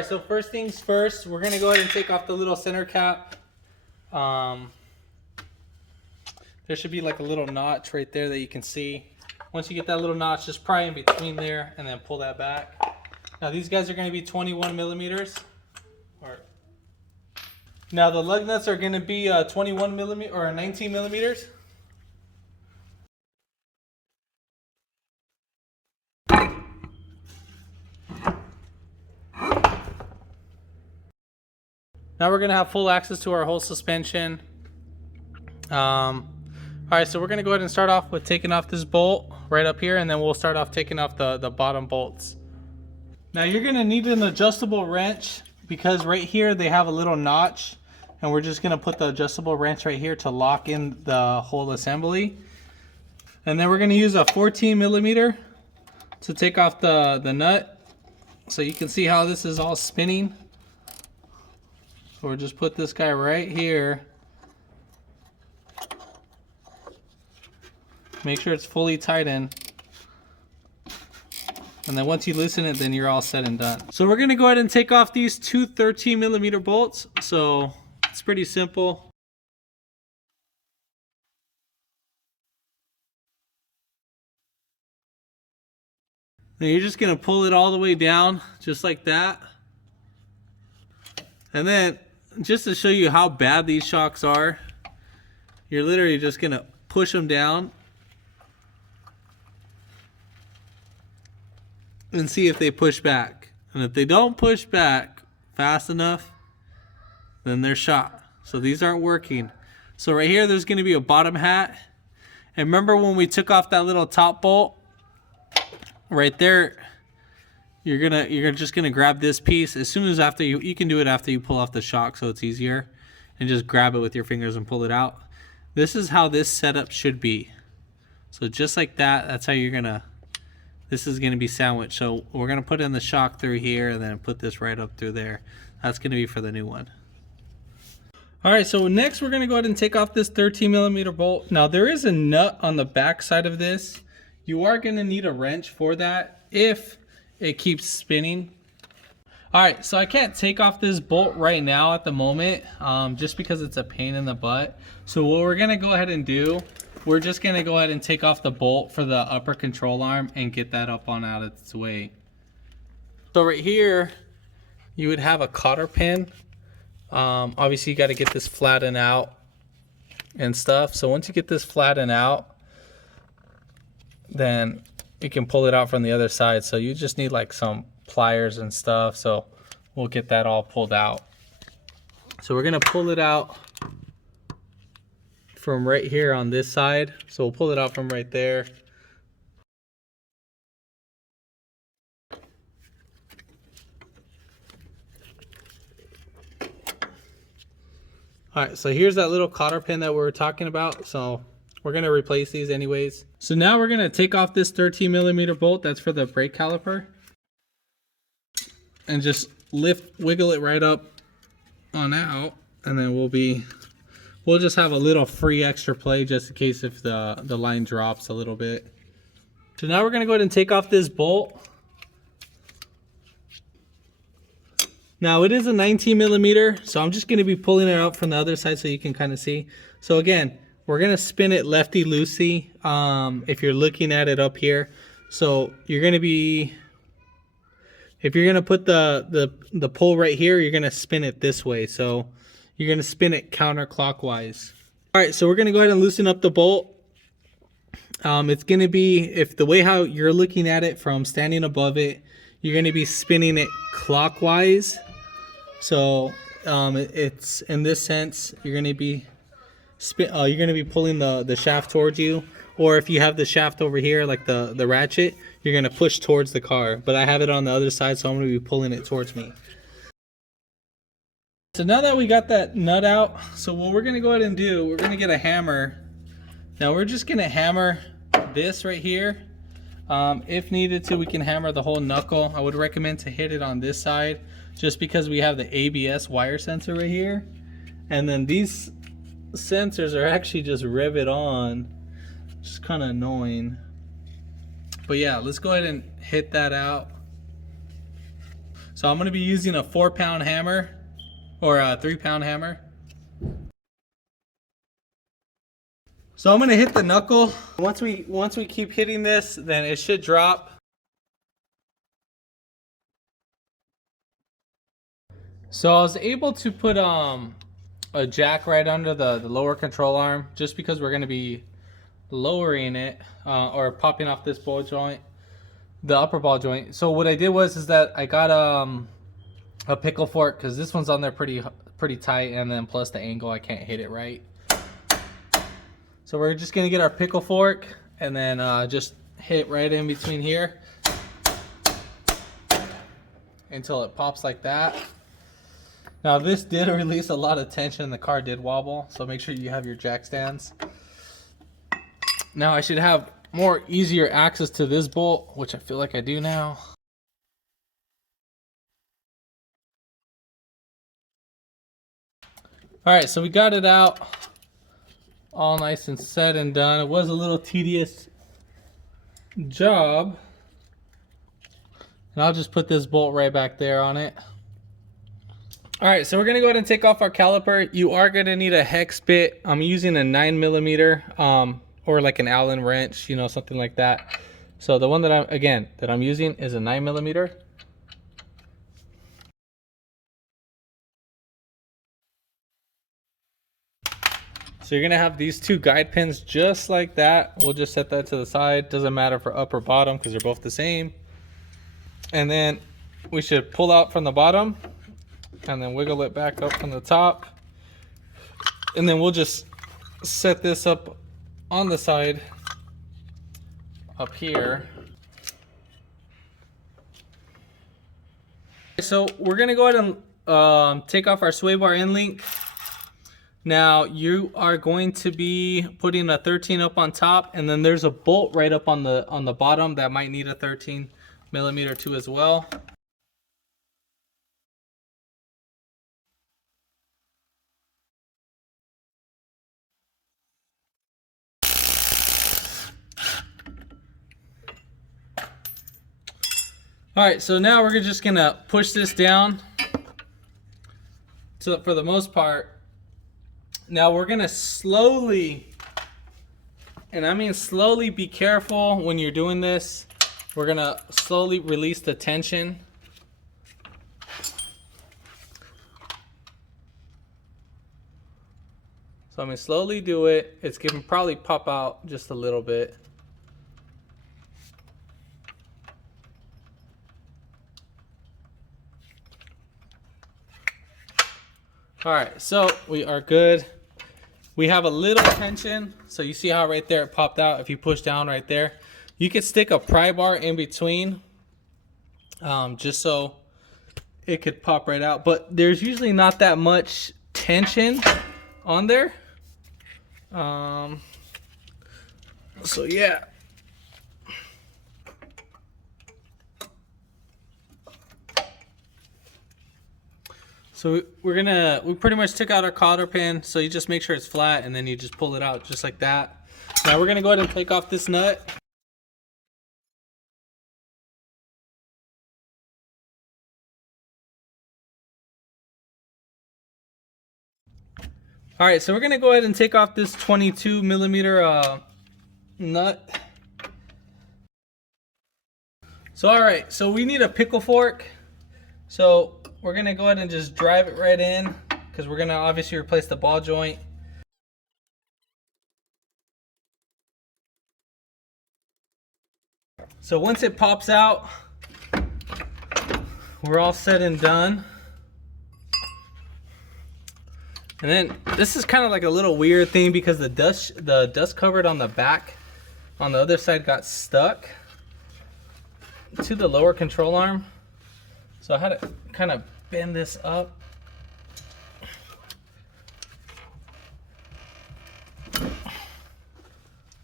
right, so first things first, we're gonna go ahead and take off the little center cap. There should be like a little notch right there that you can see. Once you get that little notch, just pry in between there and then pull that back. Now these guys are gonna be 21 millimeters. Now the lug nuts are gonna be 21 millimeter or 19 millimeters. Now we're gonna have full access to our whole suspension. All right, so we're gonna go ahead and start off with taking off this bolt right up here, and then we'll start off taking off the bottom bolts. Now you're gonna need an adjustable wrench because right here they have a little notch, and we're just gonna put the adjustable wrench right here to lock in the whole assembly. And then we're gonna use a 14 millimeter to take off the nut. So you can see how this is all spinning. So we'll just put this guy right here. Make sure it's fully tightened. And then once you loosen it, then you're all set and done. So we're gonna go ahead and take off these two 13 millimeter bolts. So it's pretty simple. Then you're just gonna pull it all the way down, just like that. And then, just to show you how bad these shocks are, you're literally just gonna push them down and see if they push back. And if they don't push back fast enough, then they're shot. So these aren't working. So right here, there's gonna be a bottom hat. And remember when we took off that little top bolt? Right there, you're just gonna grab this piece as soon as after you can do it after you pull off the shock, so it's easier, and just grab it with your fingers and pull it out. This is how this setup should be. So just like that, that's how you're gonna, this is gonna be sandwiched. So we're gonna put in the shock through here and then put this right up through there. That's gonna be for the new one. All right, so next we're gonna go ahead and take off this 13 millimeter bolt. Now there is a nut on the back side of this. You are gonna need a wrench for that if it keeps spinning. All right, so I can't take off this bolt right now at the moment, just because it's a pain in the butt. So what we're gonna go ahead and do, we're just gonna go ahead and take off the bolt for the upper control arm and get that up on out of its way. So right here, you would have a cotter pin. Obviously you gotta get this flattened out and stuff. So once you get this flattened out, then you can pull it out from the other side. So you just need like some pliers and stuff. So we'll get that all pulled out. So we're gonna pull it out from right here on this side. So we'll pull it out from right there. All right, so here's that little cotter pin that we were talking about. So we're gonna replace these anyways. So now we're gonna take off this 13 millimeter bolt that's for the brake caliper, and just wiggle it right up on out, and then we'll just have a little free extra play just in case if the line drops a little bit. So now we're gonna go ahead and take off this bolt. Now it is a 19 millimeter, so I'm just gonna be pulling it out from the other side so you can kind of see. So again, we're gonna spin it lefty-loosey if you're looking at it up here. So you're gonna be, if you're gonna put the pole right here, you're gonna spin it this way. So you're gonna spin it counterclockwise. All right, so we're gonna go ahead and loosen up the bolt. It's gonna be, if the way how you're looking at it from standing above it, you're gonna be spinning it clockwise. So it's in this sense, you're gonna be pulling the shaft towards you, or if you have the shaft over here like the ratchet, you're gonna push towards the car. But I have it on the other side, so I'm gonna be pulling it towards me. So now that we got that nut out, so what we're gonna go ahead and do, we're gonna get a hammer. Now we're just gonna hammer this right here. If needed to, we can hammer the whole knuckle. I would recommend to hit it on this side, just because we have the ABS wire sensor right here, and then these sensors are actually just rivet on, just kind of annoying. But yeah, let's go ahead and hit that out. So I'm gonna be using a 4-pound hammer or a 3-pound hammer. So I'm gonna hit the knuckle. Once we keep hitting this, then it should drop. So I was able to put a jack right under the lower control arm, just because we're gonna be lowering it or popping off this ball joint, the upper ball joint. So what I did is that I got a pickle fork, because this one's on there pretty tight, and then plus the angle, I can't hit it right. So we're just gonna get our pickle fork and then just hit right in between here until it pops like that. Now this did release a lot of tension, the car did wobble, so make sure you have your jack stands. Now I should have more easier access to this bolt, which I feel like I do now. Alright, so we got it out all nice and set and done. It was a little tedious job. And I'll just put this bolt right back there on it. Alright, so we're going to go ahead and take off our caliper. You are going to need a hex bit. I'm using a 9mm or like an Allen wrench, you know, something like that. So the one that I'm using is a 9mm. So you're going to have these two guide pins just like that. We'll just set that to the side. Doesn't matter for up or bottom because they're both the same. And then we should pull out from the bottom and then wiggle it back up from the top, and then we'll just set this up on the side up here. So we're gonna go ahead and take off our sway bar end link. Now you are going to be putting a 13 up on top, and then there's a bolt right up on the bottom that might need a 13mm too as well. Alright, so now we're just gonna push this down. So for the most part, now we're gonna slowly, and I mean slowly, be careful when you're doing this. We're gonna slowly release the tension. So I'm gonna slowly do it. It's gonna probably pop out just a little bit. All right, so we are good. We have a little tension, so you see how right there it popped out. If you push down right there, you could stick a pry bar in between, just so it could pop right out. But there's usually not that much tension on there. So yeah. So we pretty much took out our cotter pin, so you just make sure it's flat and then you just pull it out just like that. Now we're gonna go ahead and take off this nut. All right, so we're gonna go ahead and take off this 22mm nut. So all right, so we need a pickle fork. So we're gonna go ahead and just drive it right in, because we're gonna obviously replace the ball joint. So once it pops out, we're all set and done. And then this is kind of like a little weird thing, because the dust covered on the back on the other side got stuck to the lower control arm. So I had to kind of bend this up.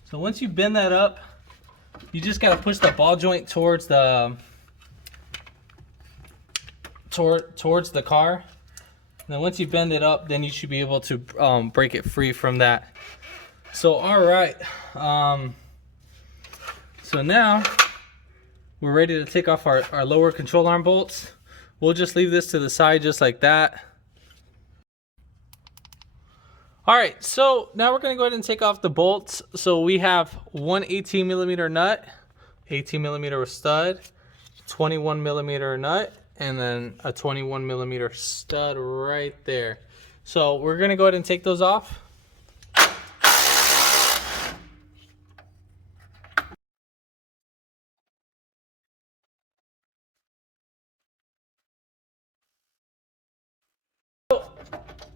So once you bend that up, you just got to push the ball joint towards the car. And then once you bend it up, then you should be able to break it free from that. So all right, so now we're ready to take off our lower control arm bolts. We'll just leave this to the side just like that. All right, so now we're gonna go ahead and take off the bolts. So we have one 18mm nut, 18mm stud, 21mm nut, and then a 21mm stud right there. So we're gonna go ahead and take those off.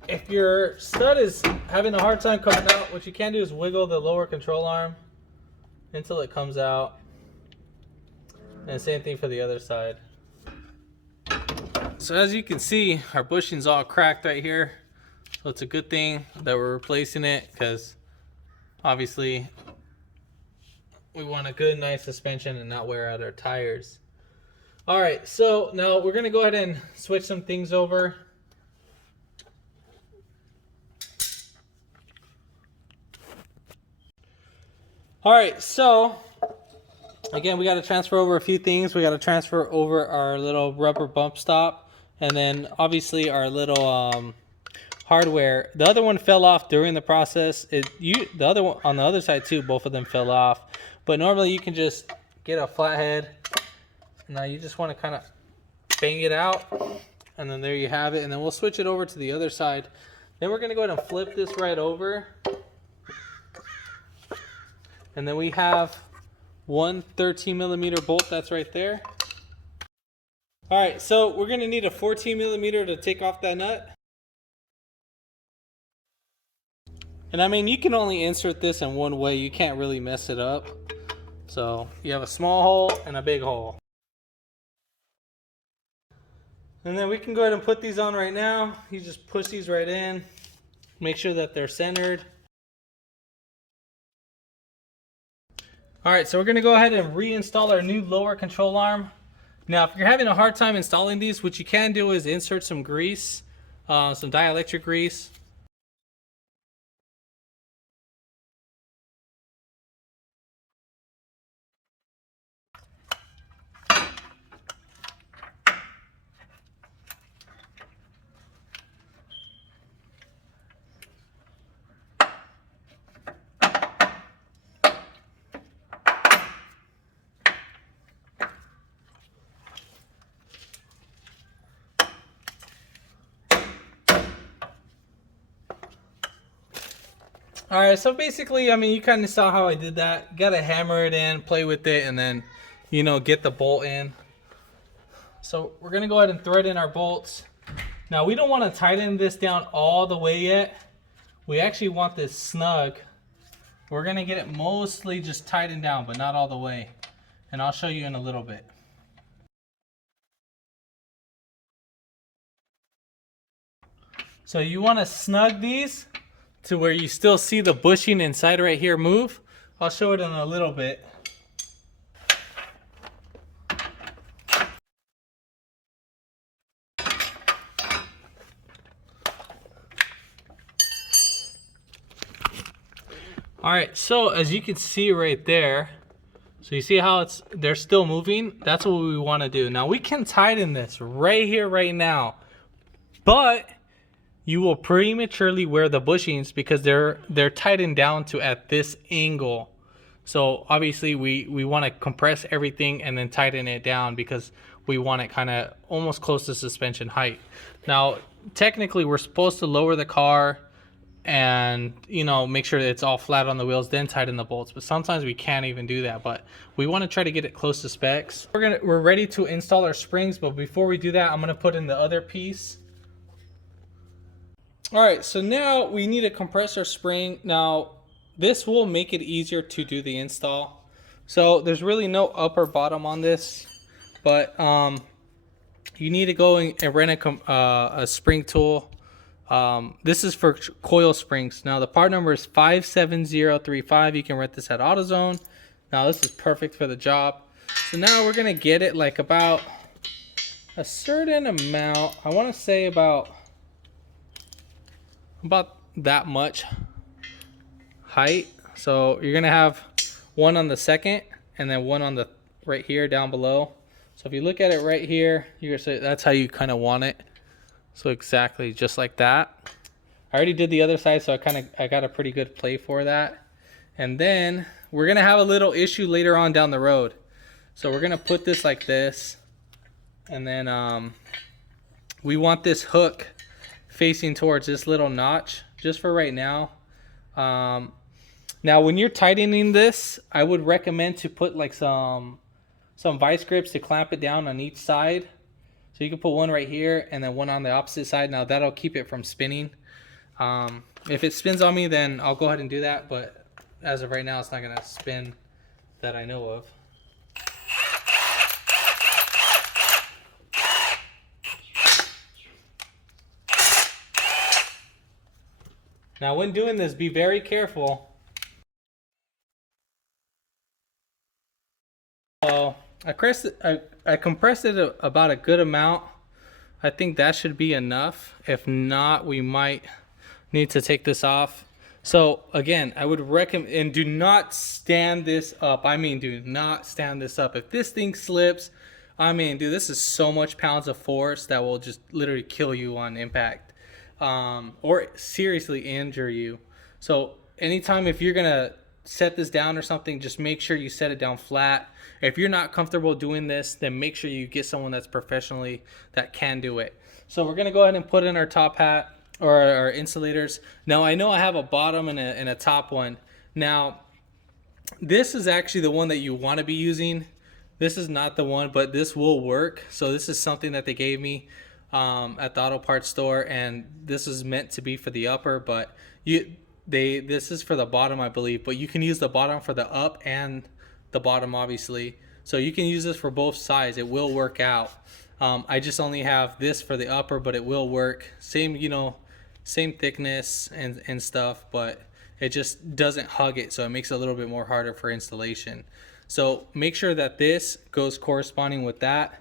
If your stud is having a hard time coming out, what you can do is wiggle the lower control arm until it comes out. And same thing for the other side. So as you can see, our bushing's all cracked right here. So it's a good thing that we're replacing it, because obviously we want a good, nice suspension and not wear out our tires. All right, so now we're gonna go ahead and switch some things over. All right, so again, we got to transfer over a few things. We got to transfer over our little rubber bump stop, and then obviously our little hardware. The other one fell off during the process. The other one on the other side too, both of them fell off. But normally you can just get a flathead. Now you just want to kind of bang it out, and then there you have it. And then we'll switch it over to the other side. Then we're gonna go ahead and flip this right over. And then we have one 13mm bolt that's right there. All right, so we're gonna need a 14mm to take off that nut. And I mean, you can only insert this in one way. You can't really mess it up. So you have a small hole and a big hole. And then we can go ahead and put these on right now. You just push these right in. Make sure that they're centered. All right, so we're gonna go ahead and reinstall our new lower control arm. Now, if you're having a hard time installing these, what you can do is insert some grease, some dielectric grease. All right, so basically, I mean, you kind of saw how I did that. You gotta hammer it in, play with it, and then, you know, get the bolt in. So we're gonna go ahead and thread in our bolts. Now, we don't want to tighten this down all the way yet. We actually want this snug. We're gonna get it mostly just tightened down, but not all the way. And I'll show you in a little bit. So you want to snug these to where you still see the bushing inside right here move. I'll show it in a little bit. All right, so as you can see right there, so you see how they're still moving? That's what we want to do. Now we can tighten this right here, right now, but you will prematurely wear the bushings because they're tightened down to at this angle. So obviously we want to compress everything and then tighten it down because we want it kind of almost close to suspension height. Now technically we're supposed to lower the car and, you know, make sure that it's all flat on the wheels, then tighten the bolts, but sometimes we can't even do that. But we want to try to get it close to specs. We're ready to install our springs, but before we do that, I'm going to put in the other piece. All right, so now we need a compressor spring. Now this will make it easier to do the install. So there's really no up or bottom on this, but you need to go and rent a spring tool. This is for coil springs. Now the part number is 57035. You can rent this at AutoZone. Now this is perfect for the job. So now we're gonna get it like about a certain amount. I want to say about that much height. So you're gonna have one on the second and then one on the right here down below. So if you look at it right here, you're gonna say that's how you kind of want it. So exactly just like that. I already did the other side, so I got a pretty good play for that. And then we're gonna have a little issue later on down the road. So we're gonna put this like this, and then we want this hook facing towards this little notch just for right now. Now when you're tightening this, I would recommend to put like some vice grips to clamp it down on each side. So you can put one right here and then one on the opposite side. Now that'll keep it from spinning. If it spins on me, then I'll go ahead and do that, but as of right now, it's not gonna spin that I know of. Now when doing this, be very careful. So I compressed it about a good amount. I think that should be enough. If not, we might need to take this off. So again, I would recommend, and do not stand this up. I mean, do not stand this up. If this thing slips, I mean, dude, this is so much pounds of force that will just literally kill you on impact, or seriously injure you. So anytime if you're gonna set this down or something, just make sure you set it down flat. If you're not comfortable doing this, then make sure you get someone that's professionally that can do it. So we're gonna go ahead and put in our top hat, or our insulators. Now I know I have a bottom and a top one. Now this is actually the one that you want to be using. This is not the one, but this will work. So this is something that they gave me at the auto parts store, and this is meant to be for the upper, but this is for the bottom, I believe, but you can use the bottom for the up and the bottom, obviously. So you can use this for both sides. It will work out. I just only have this for the upper, but it will work. Same, you know, same thickness and stuff, but it just doesn't hug it, so it makes it a little bit more harder for installation. So make sure that this goes corresponding with that.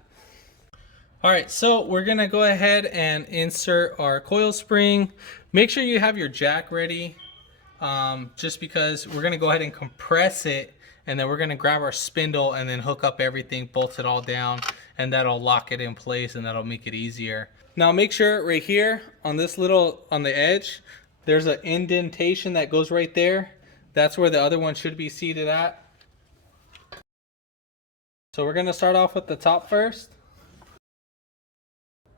All right, so we're gonna go ahead and insert our coil spring. Make sure you have your jack ready, just because we're gonna go ahead and compress it, and then we're gonna grab our spindle and then hook up everything, bolt it all down, and that'll lock it in place, and that'll make it easier. Now make sure right here on this little, on the edge, there's an indentation that goes right there. That's where the other one should be seated at. So we're gonna start off with the top first.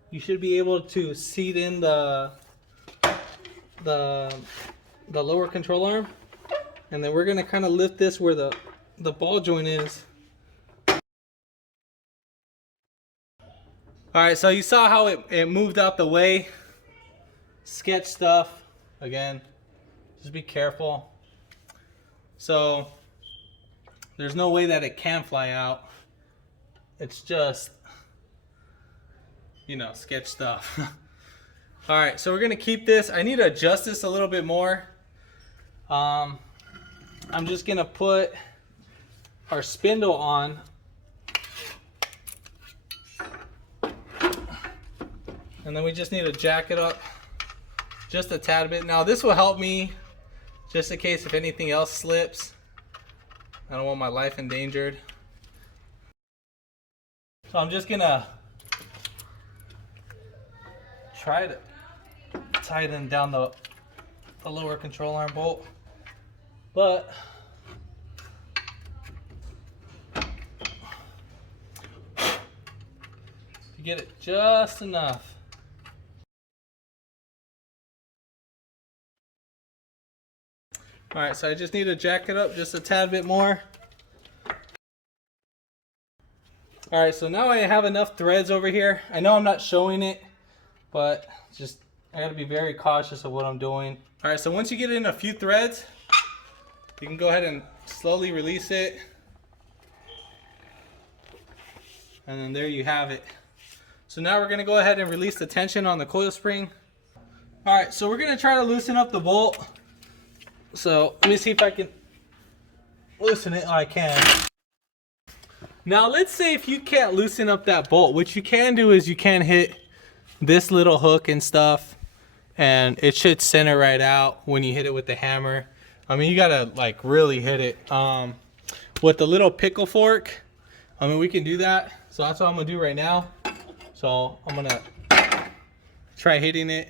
You should be able to seat in the lower control arm, and then we're gonna kind of lift this where the ball joint is. All right, so you saw how it moved out the way. Sketch stuff. Again, just be careful. So there's no way that it can fly out. It's just, you know, sketch stuff. All right, so we're gonna keep this. I need to adjust this a little bit more. I'm just gonna put our spindle on. And then we just need to jack it up just a tad bit. Now this will help me just in case if anything else slips. I don't want my life endangered. So I'm just gonna try to tighten down the lower control arm bolt, but to get it just enough. All right, so I just need to jack it up just a tad bit more. All right, so now I have enough threads over here. I know I'm not showing it, but just I gotta be very cautious of what I'm doing. All right, so once you get in a few threads, you can go ahead and slowly release it. And then there you have it. So now we're gonna go ahead and release the tension on the coil spring. All right, so we're gonna try to loosen up the bolt. So let me see if I can loosen it. Oh, I can. Now let's say if you can't loosen up that bolt, what you can do is you can hit this little hook and stuff, and it should center right out when you hit it with the hammer. I mean, you gotta like really hit it. With the little pickle fork, I mean, we can do that. So that's what I'm gonna do right now. So I'm gonna try hitting it.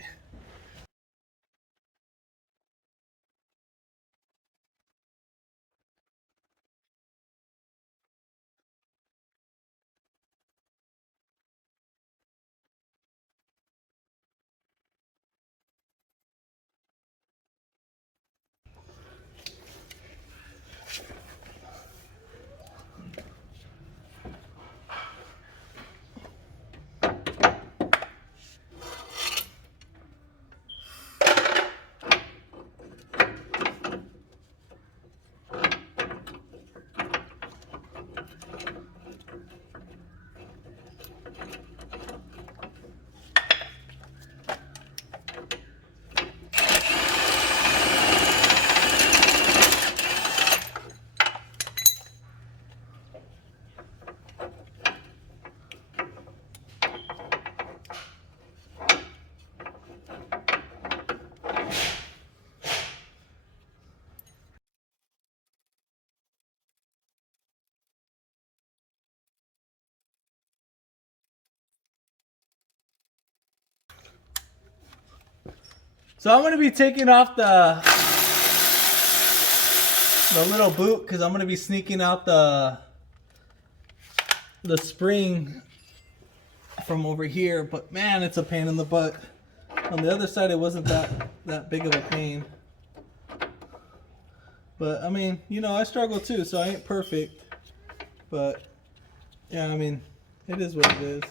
So I'm gonna be taking off the little boot because I'm gonna be sneaking out the spring from over here. But man, it's a pain in the butt. On the other side, it wasn't that big of a pain. But I mean, you know, I struggle too, so I ain't perfect. But yeah, I mean, it is what it is.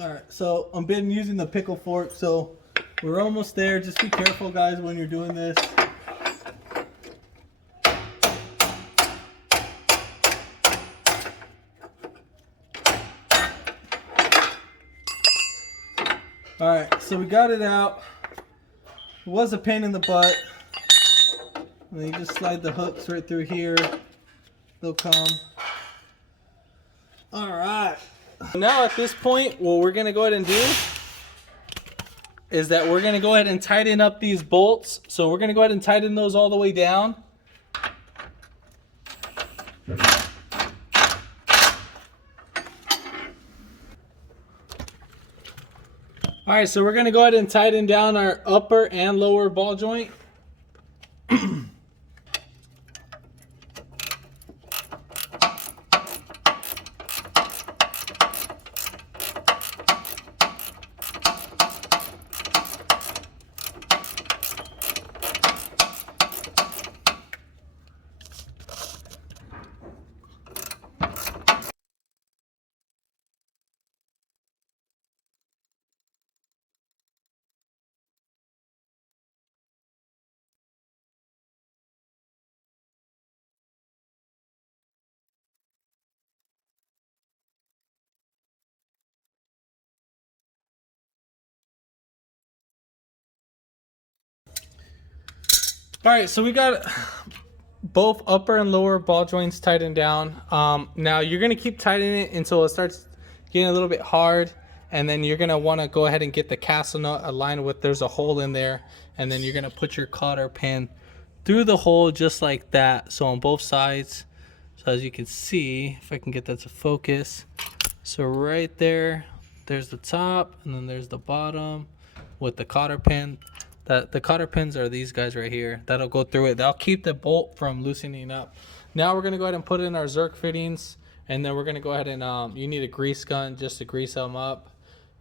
Alright, so I'm been using the pickle fork, so we're almost there. Just be careful, guys, when you're doing this. Alright, so we got it out. It was a pain in the butt. And then you just slide the hooks right through here. They'll come. Alright. Now at this point, what we're going to go ahead and do is that we're going to go ahead and tighten up these bolts. So we're going to go ahead and tighten those all the way down. Alright, so we're going to go ahead and tighten down our upper and lower ball joint. Alright, so we got both upper and lower ball joints tightened down. Now you're going to keep tightening it until it starts getting a little bit hard. And then you're going to want to go ahead and get the castle nut aligned with, there's a hole in there. And then you're going to put your cotter pin through the hole just like that. So on both sides. So as you can see, if I can get that to focus. So right there, there's the top and then there's the bottom with the cotter pin. The cotter pins are these guys right here. That'll go through it. That'll keep the bolt from loosening up. Now we're going to go ahead and put in our Zerk fittings. And then we're going to go ahead and, you need a grease gun just to grease them up.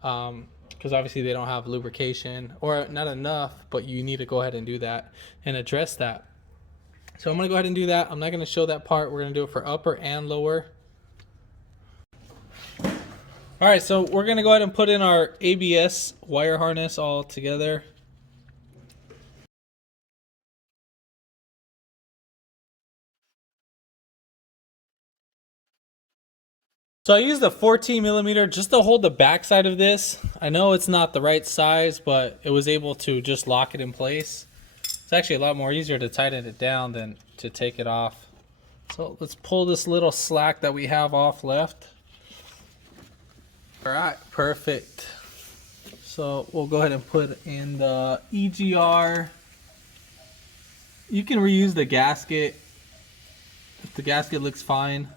Because obviously they don't have lubrication. Or not enough, but you need to go ahead and do that and address that. So I'm going to go ahead and do that. I'm not going to show that part. We're going to do it for upper and lower. Alright, so we're going to go ahead and put in our ABS wire harness all together. So I used a 14 millimeter just to hold the back side of this. I know it's not the right size, but it was able to just lock it in place. It's actually a lot more easier to tighten it down than to take it off. So let's pull this little slack that we have off left. All right, perfect. So we'll go ahead and put in the EGR. You can reuse the gasket if the gasket looks fine.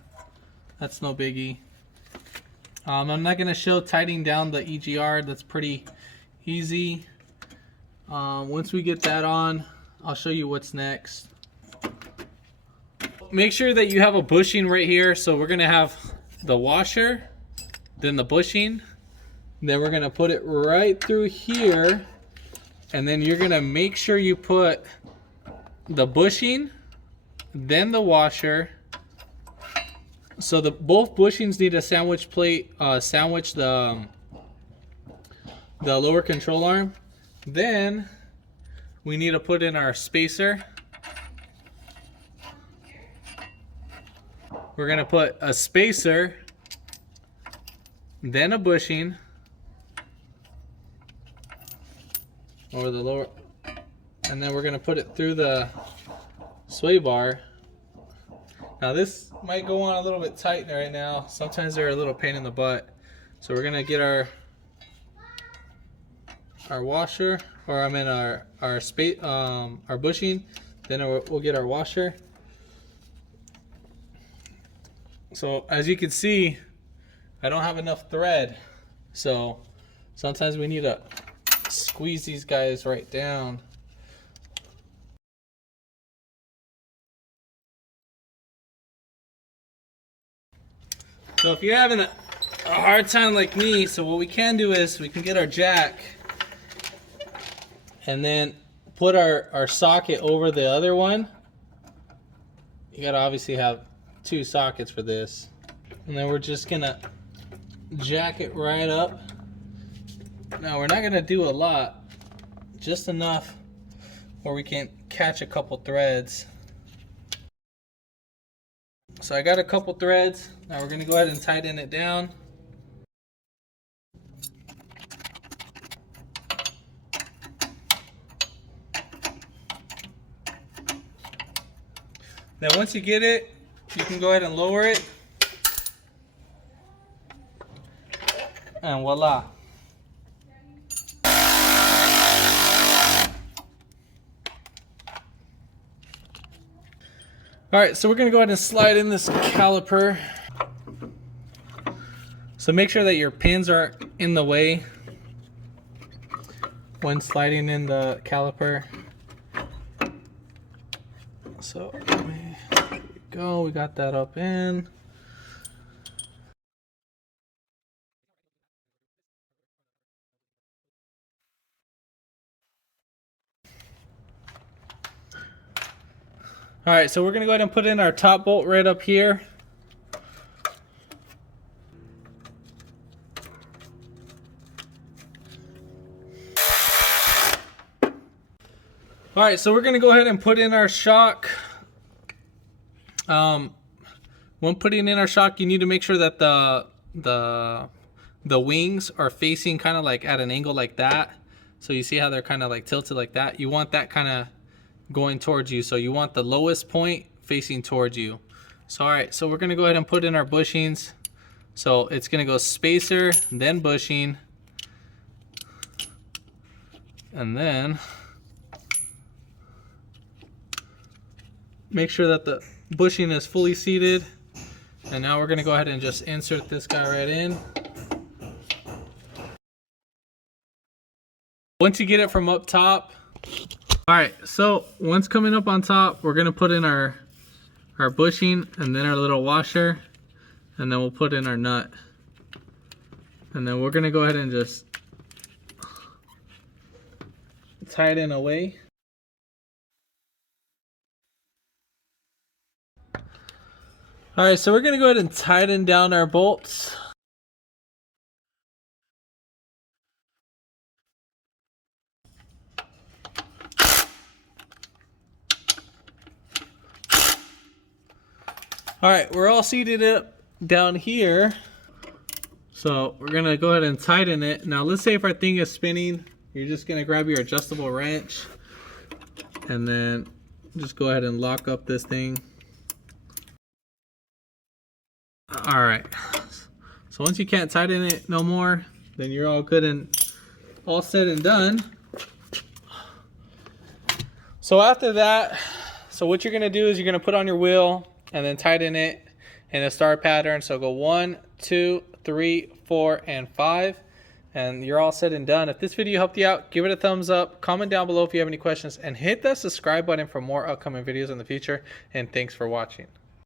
That's no biggie. I'm not going to show tightening down the EGR. That's pretty easy. Once we get that on, I'll show you what's next. Make sure that you have a bushing right here. So we're going to have the washer, then the bushing. Then we're going to put it right through here. And then you're going to make sure you put the bushing, then the washer. So both bushings need a sandwich plate, sandwich the lower control arm. Then we need to put in our spacer. We're gonna put a spacer, then a bushing over the lower, and then we're gonna put it through the sway bar. Now this might go on a little bit tight right now. Sometimes they're a little pain in the butt. So we're gonna get our washer, or I mean our bushing. Then we'll get our washer. So as you can see, I don't have enough thread. So sometimes we need to squeeze these guys right down. So if you're having a hard time like me, so what we can do is we can get our jack and then put our socket over the other one. You gotta obviously have 2 sockets for this. And then we're just gonna jack it right up. Now we're not gonna do a lot, just enough where we can catch a couple threads. So I got a couple threads. Now we're gonna go ahead and tighten it down. Then once you get it, you can go ahead and lower it. And voila. Alright, so we're going to go ahead and slide in this caliper. So make sure that your pins are in the way when sliding in the caliper. So there we go, we got that up in. Alright, so we're going to go ahead and put in our top bolt right up here. Alright, so we're going to go ahead and put in our shock. When putting in our shock, you need to make sure that the wings are facing kind of like at an angle like that. So you see how they're kind of like tilted like that? You want that kind of going towards you. So you want the lowest point facing towards you. So alright, so we're going to go ahead and put in our bushings. So it's going to go spacer, then bushing, and then make sure that the bushing is fully seated. And now we're going to go ahead and just insert this guy right in. Once you get it from up top. Alright, so once coming up on top, we're going to put in our bushing and then our little washer. And then we'll put in our nut. And then we're going to go ahead and just tie it in away. Alright, so we're going to go ahead and tighten down our bolts. Alright, we're all seated up down here. So we're going to go ahead and tighten it. Now let's say if our thing is spinning, you're just going to grab your adjustable wrench and then just go ahead and lock up this thing. Alright, so once you can't tighten it no more, then you're all good and all said and done. So after that, so what you're going to do is you're going to put on your wheel and then tighten it. in a star pattern. So go 1, 2, 3, 4, and 5. And you're all said and done. If this video helped you out, give it a thumbs up. Comment down below if you have any questions. And hit that subscribe button for more upcoming videos in the future. And thanks for watching.